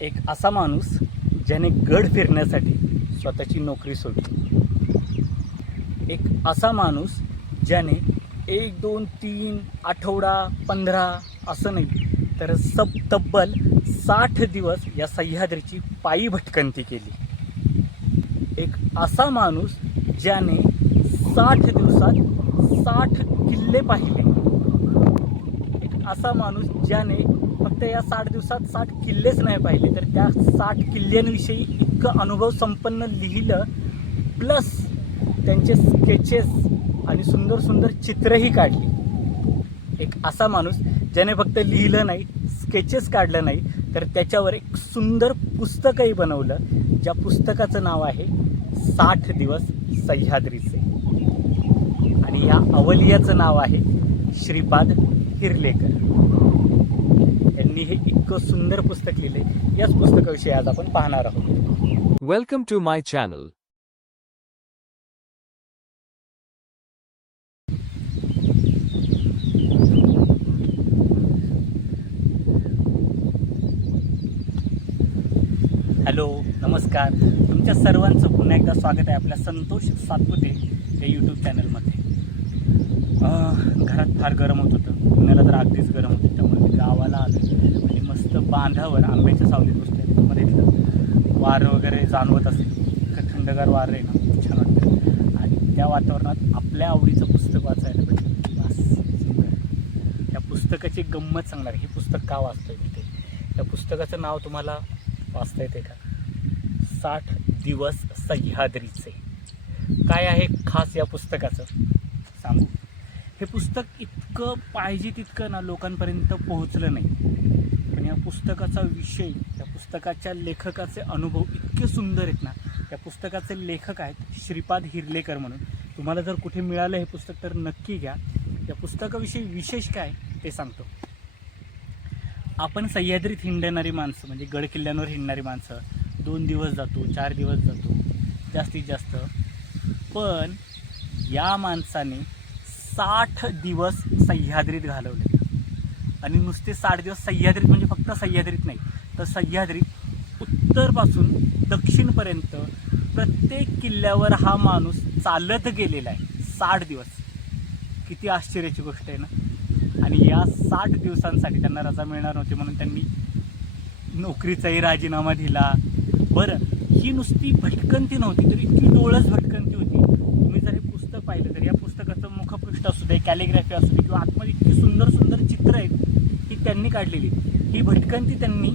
एक असा माणूस ज्याने गड फिरण्यासाठी स्वतःची नोकरी सोडली. एक असा माणूस ज्याने 1 2 3 आठवडा 15 असं नाही तर तब्बल 60 दिवस या सह्याद्रीची पायी भटकंती केली. एक असा माणूस ज्याने 60 दिवसात 60 किल्ले पाहिले. एक असा माणूस ज्याने फक्त या 60 दिवसात 60 किल्लेच नाही पाहिले तर त्या 60 किल्ल्यांविषयी इतकं अनुभव संपन्न लिहिलं, प्लस त्यांचे स्केचेस आणि सुंदर सुंदर चित्रही काढली. एक असा माणूस ज्याने फक्त लिहिलं नाही, स्केचेस काढलं नाही, तर त्याच्यावर एक सुंदर पुस्तकही बनवलं, ज्या पुस्तकाचं नाव आहे 60 दिवस सह्याद्रीचे. आणि या अवलियाचं नाव आहे श्रीपाद हिरलेकर. यांनी हे इतकं सुंदर पुस्तक लिहिले. याच पुस्तकाविषयी आज आपण पाहणार आहोत. Welcome to my channel. Hello, नमस्कार. तुमच्या सर्वांचं पुन्हा एकदा स्वागत आहे आपल्या संतोष सातपुते या यूट्यूब चॅनलमध्ये. घरात फार गरम होत होतं, पुण्याला तर अगदीच गरम होतं. त्यामुळे मी गावाला आलो आणि मस्त बांधावर आंब्याच्या सावलीत बसले. मध्ये इथलं वारं वगैरे जाणवत असेल, इतकं थंडगार वारं आहे ना, छान वाटतं. आणि त्या वातावरणात आपल्या आवडीचं पुस्तक वाचायला भेटलं, बस सुंदर. त्या पुस्तकाची गंमत सांगणार. हे पुस्तक का वाचतोय मी ते. त्या पुस्तकाचं नाव तुम्हाला वाचता येते का? 60 दिवस सह्याद्रीचे. काय आहे खास या पुस्तकाचं सांगू. हे पुस्तक इतकं पाहिजे तितकं ना लोकांपर्यंत पोहोचलं नाही, पण या पुस्तकाचा विषय, त्या पुस्तकाच्या लेखकाचे अनुभव इतके सुंदर आहेत ना. त्या पुस्तकाचे लेखक आहेत श्रीपाद हिरलेकर म्हणून. तुम्हाला जर कुठे मिळालं हे पुस्तक तर नक्की घ्या. या पुस्तकाविषयी विशेष काय ते सांगतो. आपण सह्याद्रीत हिंडणारी माणसं, म्हणजे गड किल्ल्यांवर हिंडणारी माणसं 2 दिवस जातो, 4 दिवस जातो जास्तीत जास्त. पण या माणसाने 60 दिवस सह्याद्रीत घालवले. आणि नुसते 60 दिवस सह्याद्रीत म्हणजे फक्त सह्याद्रीत नाही, तर सह्याद्रीत उत्तरपासून दक्षिणपर्यंत प्रत्येक किल्ल्यावर हा माणूस चालत गेलेला आहे 60 दिवस. किती आश्चर्याची गोष्ट आहे ना. आणि या 60 दिवसांसाठी त्यांना रजा मिळणार नव्हती, म्हणून त्यांनी नोकरीचाही राजीनामा दिला. बरं, ही नुसती भटकंती नव्हती, तर इतकी डोळस भटकंती होती. तुम्ही जर हे पुस्तक पाहिलं तर या पुस्तकाचं मुखपृष्ठ असू दे, कॅलिग्राफी असू दे, किंवा आतमध्ये इतकी सुंदर सुंदर चित्र आहेत ही त्यांनी काढलेली. ही भटकंती त्यांनी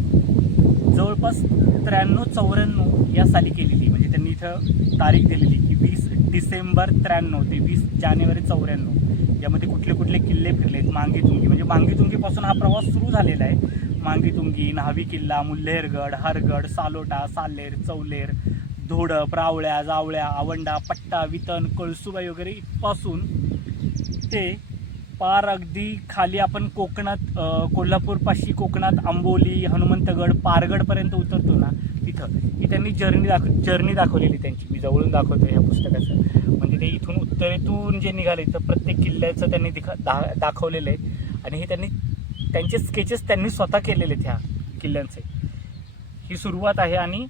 जवळपास 93-94 या साली केलेली. म्हणजे त्यांनी इथं तारीख दिलेली की 20 डिसेंबर 93 ते 20 जानेवारी 94. यामध्ये कुठले कुठले किल्ले फिरलेत. मांगीतुंगी, म्हणजे मांगीतुंगीपासून हा प्रवास सुरू झालेला आहे. मांगीतुंगी, न्हावी किल्ला, मुल्हेरगड, हरगड, सालोटा, सालेर, चौलेर, धोडप, रावळ्या, जावळ्या, आवंडा, पट्टा, वितन, कळसुबाई वगैरे इथपासून ते पार अगदी खाली आपण कोकणात, कोल्हापूरपाशी कोकणात आंबोली, हनुमंतगड, पारगडपर्यंत उतरतो ना, तिथं ही त्यांनी जर्नी दाखवलेली त्यांची. मी जवळून दाखवतो ह्या पुस्तकाचं. म्हणजे ते इथून उत्तरेतून जे निघाले तर प्रत्येक किल्ल्याचं त्यांनी दाखवलेलं आहे. आणि हे त्यांचे स्केचेस त्यांनी स्वतः केलेले आहेत ह्या किल्ल्यांचे. ही सुरुवात आहे. आणि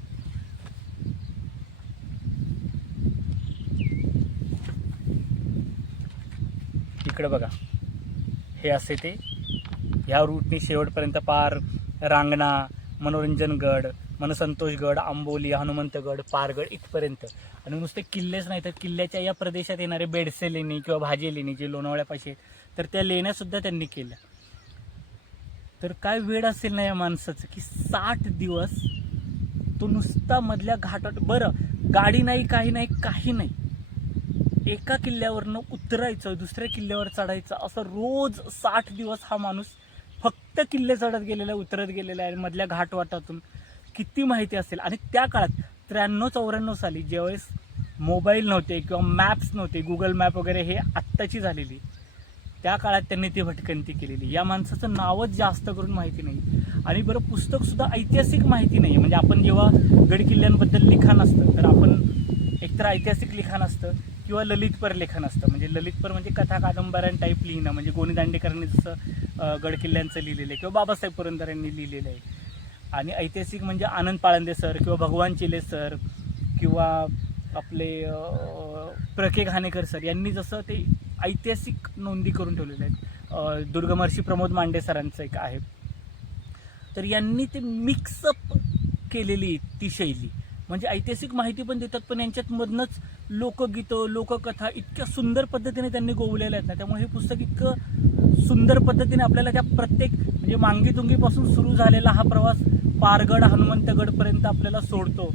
इकडं बघा, हे असे ते ह्या रूटनी शेवटपर्यंत पार रांगणा, मनोरंजनगड, मनसंतोषगड, आंबोली, हनुमंतगड, पारगड इथपर्यंत. आणि नुसते किल्लेच नाही तर किल्ल्याच्या या प्रदेशात येणारे बेडसे लेणी किंवा भाजी लेणी जे लोणावळ्यापाशी आहेत, तर त्या लेण्यासुद्धा त्यांनी केल्या. तर काय वेळ असेल ना या माणसाचं की 60 दिवस तो नुसता मधल्या घाटात. बरं, गाडी नाही, काही नाही, काही नाही, एका किल्ल्यावरनं उतरायचं, दुसऱ्या किल्ल्यावर चढायचं, असं रोज 60 दिवस हा माणूस फक्त किल्ले चढत गेलेला, उतरत गेलेला आहे. मधल्या घाटवाटातून किती माहिती असेल. आणि त्या काळात 93-94 साली ज्यावेळेस मोबाईल नव्हते किंवा मॅप्स नव्हते, गुगल मॅप वगैरे हे आत्ताची झालेली, त्या काळात त्यांनी ती भटकंती केलेली. या माणसाचं नावच जास्त करून माहिती नाही. आणि बरं, पुस्तकसुद्धा ऐतिहासिक माहिती नाही. म्हणजे आपण जेव्हा गड किल्ल्यांबद्दल लिखाण असतं तर आपण एकतर ऐतिहासिक लिखाण असतं किंवा ललितपर लेखन असतं. म्हणजे ललितपर म्हणजे कथा कादंबऱ्यां टाईप लिहिणं, म्हणजे गोनी दांडेकरांनी जसं गडकिल्ल्यांचं लिहिलेलं आहे किंवा बाबासाहेब पुरंदरेंनी लिहिलेलं आहे. आणि ऐतिहासिक म्हणजे आनंद पाळंदे सर किंवा भगवान चिले सर किंवा आपले प्र.के. घाणेकर सर यांनी जसं ते ऐतिहासिक नोंदी करून ठेवलेल्या आहेत. दुर्गमहर्षी प्रमोद मांडे सरांचं एक आहे. तर यांनी ते मिक्सअप केलेली ती शैली, म्हणजे ऐतिहासिक माहिती पण देतात, पण यांच्यात मधनंच लोकगीतं लोककथा इतक्या सुंदर पद्धतीने त्यांनी गोवलेल्या आहेत ना. त्यामुळे हे पुस्तक इतकं सुंदर पद्धतीने आपल्याला त्या प्रत्येक म्हणजे मांगीतुंगीपासून सुरू झालेला हा प्रवास पारगड हनुमंतगडपर्यंत आपल्याला सोडतो.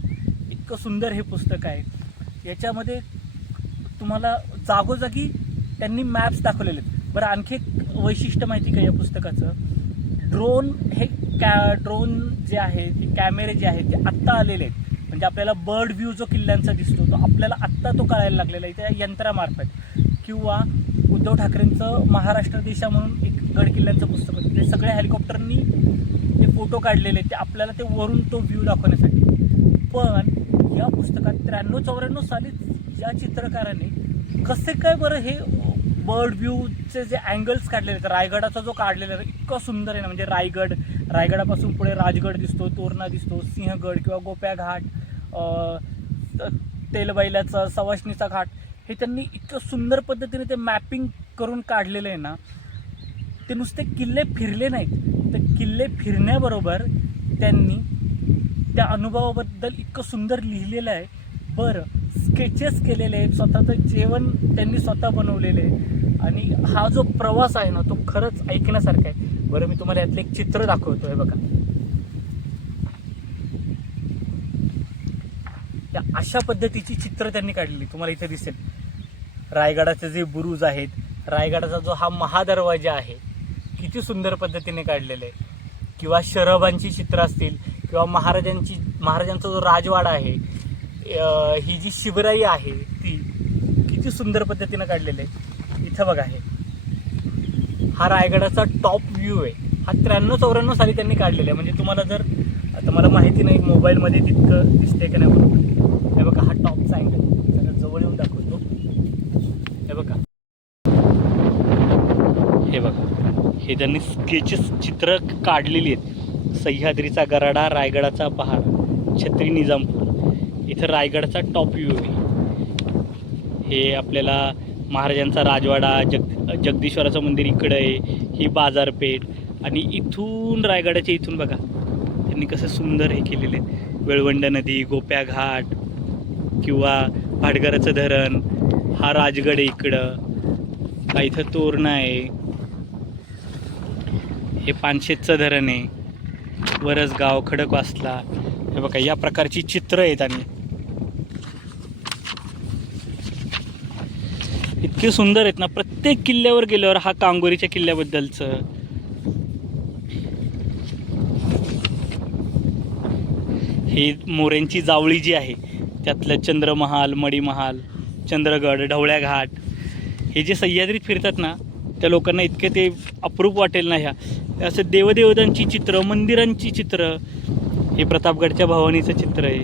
इतकं सुंदर हे पुस्तक आहे. याच्यामध्ये तुम्हाला जागोजागी त्यांनी मॅप्स दाखवलेले आहेत. बरं, आणखी एक वैशिष्ट्य माहिती का या पुस्तकाचं, ड्रोन ड्रोन जे आहे ते कॅमेरे जे आहेत ते आत्ता आलेले आहेत. म्हणजे आपल्याला बर्ड व्ह्यू जो किल्ल्यांचा दिसतो तो आपल्याला आत्ता तो कळायला लागलेला आहे त्या यंत्रामार्फत. किंवा उद्धव ठाकरेंचं महाराष्ट्र दिशा म्हणून एक गड किल्ल्यांचं पुस्तक होतं, ते सगळ्या हेलिकॉप्टरनी ते फोटो काढलेले ते आपल्याला ते वरून तो व्ह्यू दाखवण्यासाठी. पण या पुस्तकात 93-94 साली या चित्रकाराने कसे काय बरं हे बर्ड व्ह्यूचे जे अँगल्स काढलेले आहेत, रायगडाचा जो काढलेला आहे इतकं सुंदर आहे ना. म्हणजे रायगडापासून पुढे राजगड दिसतो, तोरणा दिसतो, सिंहगड किंवा गोप्या घाट, तेलबैलाचा सवाष्णीचा घाट, हे त्यांनी इतकं सुंदर पद्धतीने ते मॅपिंग करून काढलेलं आहे ना. ते नुसते किल्ले फिरले नाहीत, तर किल्ले फिरण्याबरोबर त्यांनी त्या अनुभवाबद्दल इतकं सुंदर लिहिलेलं आहे. बरं, स्केचेस केलेले आहेत, स्वतःचं जेवण त्यांनी स्वतः बनवलेलं आहे. आणि हा जो प्रवास आहे ना तो खरंच ऐकण्यासारखा आहे. बरं, मी तुम्हाला यातलं एक चित्र दाखवतो. हे बघा, या अशा पद्धतीची चित्र त्यांनी काढलेली तुम्हाला इथे दिसेल. रायगडाचे जे बुरुज आहेत, रायगडाचा जो हा महादरवाजा आहे किती सुंदर पद्धतीने काढलेले आहे. किंवा शरभांची चित्र असतील किंवा महाराजांचा जो राजवाडा आहे, ही जी शिवराई आहे ती किती सुंदर पद्धतीनं काढलेलं आहे. इथं बघा, हा रायगडाचा टॉप व्ह्यू आहे. हा 93-94 साली त्यांनी काढलेला आहे. म्हणजे तुम्हाला जर आता मला माहिती नाही मोबाईलमध्ये तितकं दिसते का नाही बरोबर. हे बघा, हा टॉपचा अँगल सगळं जवळ येऊन दाखवतो. हे बघा, हे बघा, हे त्यांनी स्केचेस चित्र काढलेली आहेत. सह्याद्रीचा गराडा, रायगडाचा पहाड, छत्री निजामपूर, इथं रायगडचा टॉप व्ह्यू आहे. हे आपल्याला महाराजांचा राजवाडा, जगदीश्वराचं मंदिर इकडं आहे, ही बाजारपेठ. आणि इथून रायगडाच्या इथून बघा त्यांनी कसं सुंदर हे केलेले आहे. वेळवंड नदी, गोप्या घाट किंवा भाटघराचं धरण, हा राजगड आहे इकडं, का इथं तोरणा आहे, हे पानशेतचं धरण आहे, वरसगाव, खडकवासला. हे बघा, या प्रकारची चित्र आहेत. आणि इतके सुंदर आहेत ना. प्रत्येक किल्ल्यावर गेल्यावर हा कांगोरीच्या किल्ल्याबद्दलचं, ही मोऱ्यांची जावळी जी आहे त्यातलं चंद्रमहाल, मडीमहाल, चंद्रगड, ढवळ्या घाट, हे जे सह्याद्रीत फिरतात ना त्या लोकांना इतके ते अप्रूप वाटेल ना. ह्या असं देवदेवतांची चित्र, मंदिरांची चित्र. हे प्रतापगडच्या भवानीचं चित्र आहे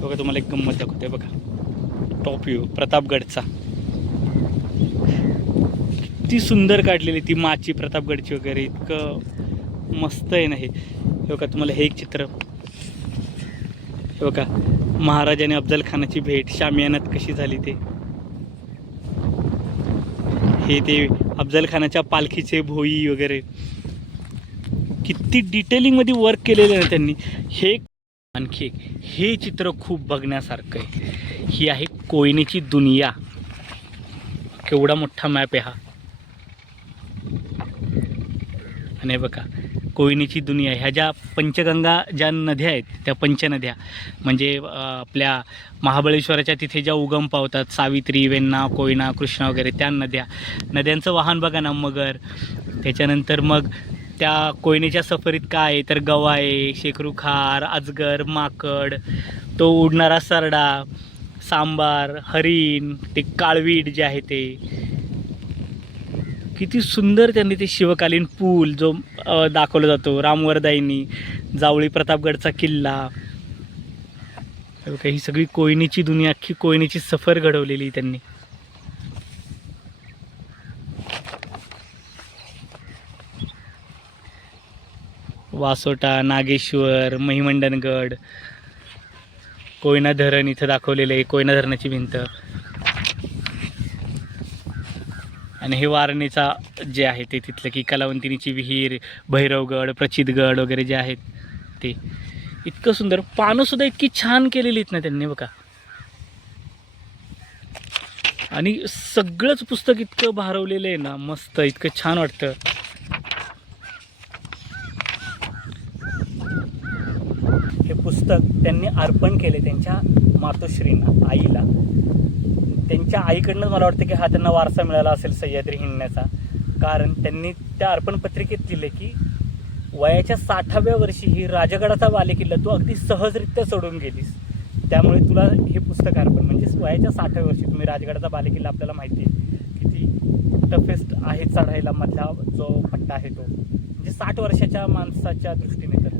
बघा. तुम्हाला एक गंमत दाखवते बघा, टॉप व्ह्यू प्रतापगडचा. किती सुंदर काढलेली ती माची प्रतापगडची वगैरे, इतकं मस्त आहे ना हे. बघा, तुम्हाला हे एक चित्र, हे बघा, महाराजाने अफजल खानाची भेट शामियानात कशी झाली ते. हे ते अफजल खानाच्या पालखीचे भोई वगैरे, किती डिटेलिंगमध्ये वर्क केलेलं आहे त्यांनी. हे आणखी एक हे चित्र खूप बघण्यासारखं आहे. ही आहे कोयनेची दुनिया. केवढा मोठा मॅप आहे हा. आणि बघा, कोयनेची दुनिया, ह्या ज्या पंचगंगा ज्या नद्या आहेत त्या पंचनद्या, म्हणजे आपल्या महाबळेश्वराच्या तिथे ज्या उगम पावतात, सावित्री, वेण्णा, कोयना, कृष्णा वगैरे, त्या नद्यांचं वाहन बघा ना, मगर. त्याच्यानंतर मग त्या कोयनेच्या सफरीत काय आहे तर गवा आहे, शेकरूखार, अजगर, माकड, तो उडणारा सरडा, सांबार, हरिण, ते काळवीट जे आहे ते. किती सुंदर त्यांनी ते शिवकालीन पूल जो दाखवला जातो, रामवरदायनी, जावळी प्रतापगडचा किल्ला. हे बघा, ही सगळी कोयनेची दुनिया, अख्खी कोयनेची सफर घडवलेली त्यांनी. वासोटा, नागेश्वर, महिमंडनगड, कोयना धरण इथं दाखवलेलं आहे, कोयना धरणाची भिंत. आणि हे वारणेचा जे आहे ते तिथलं की कलावंतिनीची विहीर, भैरवगड, प्रचितगड वगैरे जे आहेत ते इतकं सुंदर. पानंसुद्धा इतकी छान केलेली आहेत ना त्यांनी बघा. आणि सगळंच पुस्तक इतकं भारवलेलं आहे ना, मस्त, इतकं छान वाटतं. हे पुस्तक त्यांनी अर्पण केले त्यांच्या मातोश्रींना, आईला. त्यांच्या आईकडनं मला वाटतं की हा त्यांना वारसा मिळाला असेल सह्याद्री हिंडण्याचा. कारण त्यांनी त्या अर्पण पत्रिकेत लिहिले की वयाच्या 60व्या वर्षी ही राजगडाचा बालेकिल्ला तू अगदी सहजरित्या सोडून गेलीस, त्यामुळे तुला हे पुस्तक अर्पण. म्हणजे वयाच्या 60व्या वर्षी तुम्ही राजगडाचा बालेकिल्ला आपल्याला माहिती आहे किती टफेस्ट आहे चढायला, मधला जो पट्टा आहे तो, म्हणजे 60 वर्षाच्या माणसाच्या दृष्टीने तर.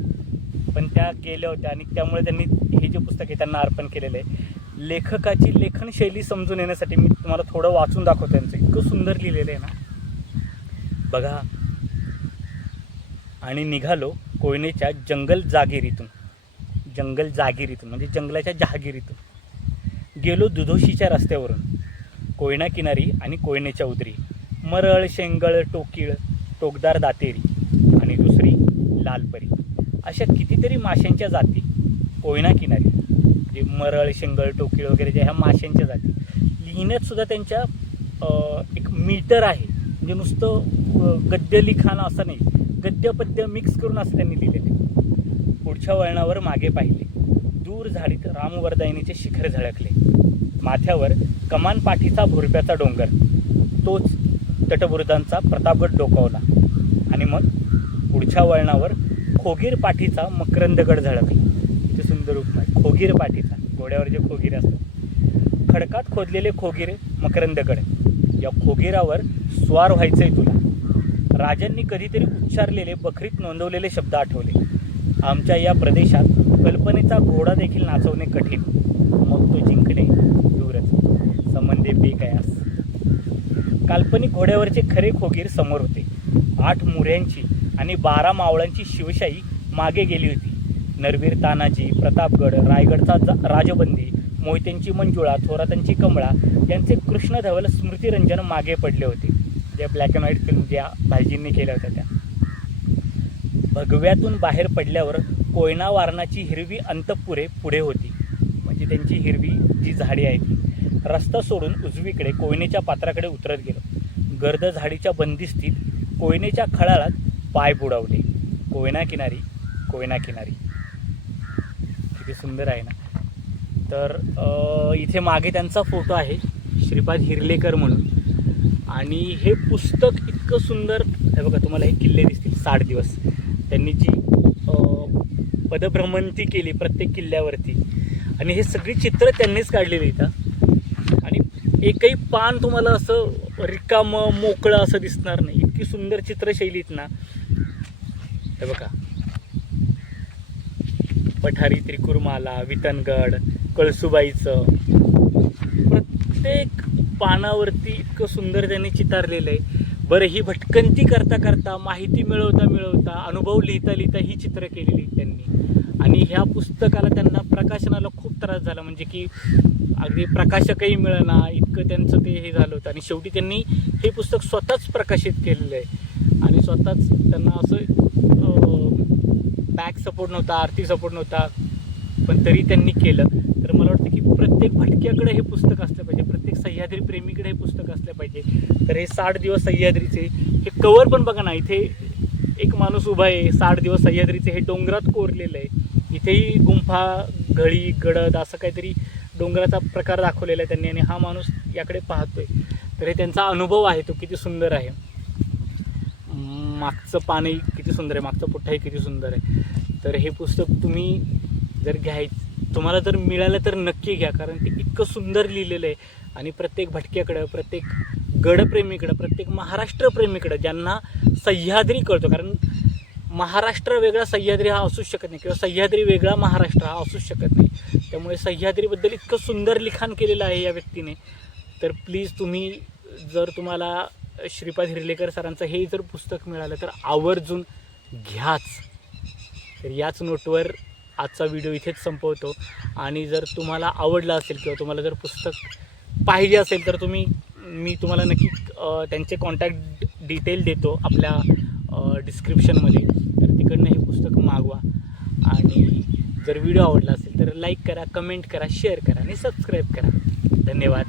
पण त्या गेल्या होत्या आणि त्यामुळे त्यांनी हे जे पुस्तक आहे त्यांना अर्पण केलेलं आहे. लेखकाची लेखनशैली समजून येण्यासाठी मी तुम्हाला थोडं वाचून दाखवतो. त्यांचं इतकं सुंदर लिहिलेलं आहे ना बघा. आणि निघालो कोयनेच्या जंगल जागिरीतून म्हणजे जंगलाच्या जहागिरीतून, गेलो दुधोशीच्या रस्त्यावरून, कोयना किनारी आणि कोयनेच्या उदरी, मरळ, शेंगळ, टोकीळ, टोकदार दातेरी आणि दुसरी लालपरी, अशा कितीतरी माशांच्या जाती कोयना किनारी. जे मरळ, शेंगळ, टोकीळ वगैरे जे ह्या माशांच्या जाती लिहिण्यात सुद्धा त्यांच्या एक मीटर आहे. म्हणजे नुसतं गद्य लिखाण असं नाही, गद्य पद्य मिक्स करून असं त्यांनी लिहिलेले. पुढच्या वळणावर मागे पाहिले, दूर झाडीत रामवर्धायनीचे शिखर झळकले, माथ्यावर कमान पाठीचा भुरप्याचा डोंगर, तोच तटबुरुजांचा प्रतापगड डोकावला. आणि मग पुढच्या वळणावर खोगीर पाठीचा मकरंदगड झळकला. इथे सुंदर उपमा आहे, खोगीर पाठीचा, घोड्यावर जे खोगीर असतात, खडकात खोदलेले खोगीर मकरंदगड. या खोगीरावर स्वार व्हायचंय तुला. राजांनी कधीतरी उच्चारलेले, बखरीत नोंदवलेले शब्द आठवले. आमच्या या प्रदेशात कल्पनेचा घोडा देखील नाचवणे कठीण, मग तो जिंकणे दूरच, संबंधे बेकयास. काल्पनिक घोड्यावरचे खरे खोगीर समोर होते. 8 मुऱ्यांची आणि 12 मावळांची शिवशाही मागे गेली होती. नरवीर तानाजी, प्रतापगड, रायगडचा राजबंदी, मोहित्यांची मंजुळा, थोरातांची कमळा यांचे कृष्णधवल स्मृतिरंजन मागे पडले होते. ज्या ब्लॅक अँड व्हाईट फिल्म ज्या भाईजींनी केल्या होत्या त्या. भगव्यातून बाहेर पडल्यावर कोयना वारणाची हिरवी अंतपुरे पुढे होती. म्हणजे त्यांची हिरवी जी झाडी आहे ती. रस्ता सोडून उजवीकडे कोयनेच्या पात्राकडे उतरत गेलो. गर्द झाडीच्या बंदिस्तीत कोयनेच्या खळाळात पाय बुडावले. कोयना किनारी, कोयना किनारी. किती सुंदर आहे ना. तर इथे मागे त्यांचा फोटो आहे, श्रीपाद हिरलेकर म्हणून. आणि हे पुस्तक इतकं सुंदर. हे बघा, तुम्हाला हे किल्ले दिसतील 60 दिवस त्यांनी जी पदभ्रमंती केली प्रत्येक किल्ल्यावरती. आणि हे सगळी चित्र त्यांनीच काढलेली इथं. आणि एकही पान तुम्हाला असं रिकामं मोकळं असं दिसणार नाही. इतकी सुंदर चित्रशैलीत ना. हे बघा, पठारी, त्रिकुरमाला, वितनगड, कळसुबाईचं प्रत्येक पानावरती इतकं सुंदर त्यांनी चितारलेलं आहे. बरं, ही भटकंती करता करता, माहिती मिळवता अनुभव लिहिता ही चित्र केलेली त्यांनी. आणि ह्या पुस्तकाला त्यांना प्रकाशनाला खूप त्रास झाला. म्हणजे की अगदी प्रकाशकही मिळेना इतकं त्यांचं ते हे झालं होतं. आणि शेवटी त्यांनी हे पुस्तक स्वतःच प्रकाशित केलेलं आहे. आणि स्वतःच त्यांना असं बॅक सपोर्ट नव्हता, आर्थिक सपोर्ट नव्हता, पण तरी त्यांनी केलं. तर मला वाटतं की प्रत्येक भटक्याकडे हे पुस्तक असलं पाहिजे, प्रत्येक सह्याद्री प्रेमीकडे हे पुस्तक असलं पाहिजे. तर हे 60 दिवस सह्याद्रीचे हे कवर पण बघा ना. इथे एक माणूस उभा आहे, 60 दिवस सह्याद्रीचे हे डोंगरात कोरलेलं आहे. इथेही गुंफा, घळी, गडद असं काहीतरी डोंगराचा प्रकार दाखवलेला आहे त्यांनी. आणि हा माणूस याकडे पाहतोय. तर हे त्यांचा अनुभव आहे, तो किती सुंदर आहे. मागचं पानही किती सुंदर आहे, मागचं पुठ्ठाही किती सुंदर आहे. तर हे पुस्तक तुम्ही जर तुम्हाला जर मिळालं तर नक्की घ्या. कारण ते इतकं सुंदर लिहिलेलं आहे. आणि प्रत्येक भटक्याकडं, प्रत्येक गडप्रेमीकडं, प्रत्येक महाराष्ट्रप्रेमीकडं ज्यांना सह्याद्री कळतो. कारण महाराष्ट्र वेगळा सह्याद्री हा असूच शकत नाही, किंवा सह्याद्री वेगळा महाराष्ट्र हा असूच शकत नाही. त्यामुळे सह्याद्रीबद्दल इतकं सुंदर लिखाण केलेलं आहे या व्यक्तीने. तर प्लीज तुम्ही जर तुम्हाला श्रीपाद हिरलेकर सरांचं हे जर पुस्तक मिळालं तर आवर्जून घ्याच. तर याच नोटवर आजचा व्हिडिओ इथेच संपवतो. आणि जर तुम्हाला आवडलं असेल किंवा तुम्हाला जर पुस्तक पाहिजे असेल तर मी तुम्हाला नक्की त्यांचे कॉन्टॅक्ट डिटेल देतो आपल्या डिस्क्रिप्शनमध्ये. तर तिकडनं हे पुस्तक मागवा. आणि जर व्हिडिओ आवडला असेल तर लाईक करा, कमेंट करा, शेअर करा आणि सबस्क्राईब करा. धन्यवाद.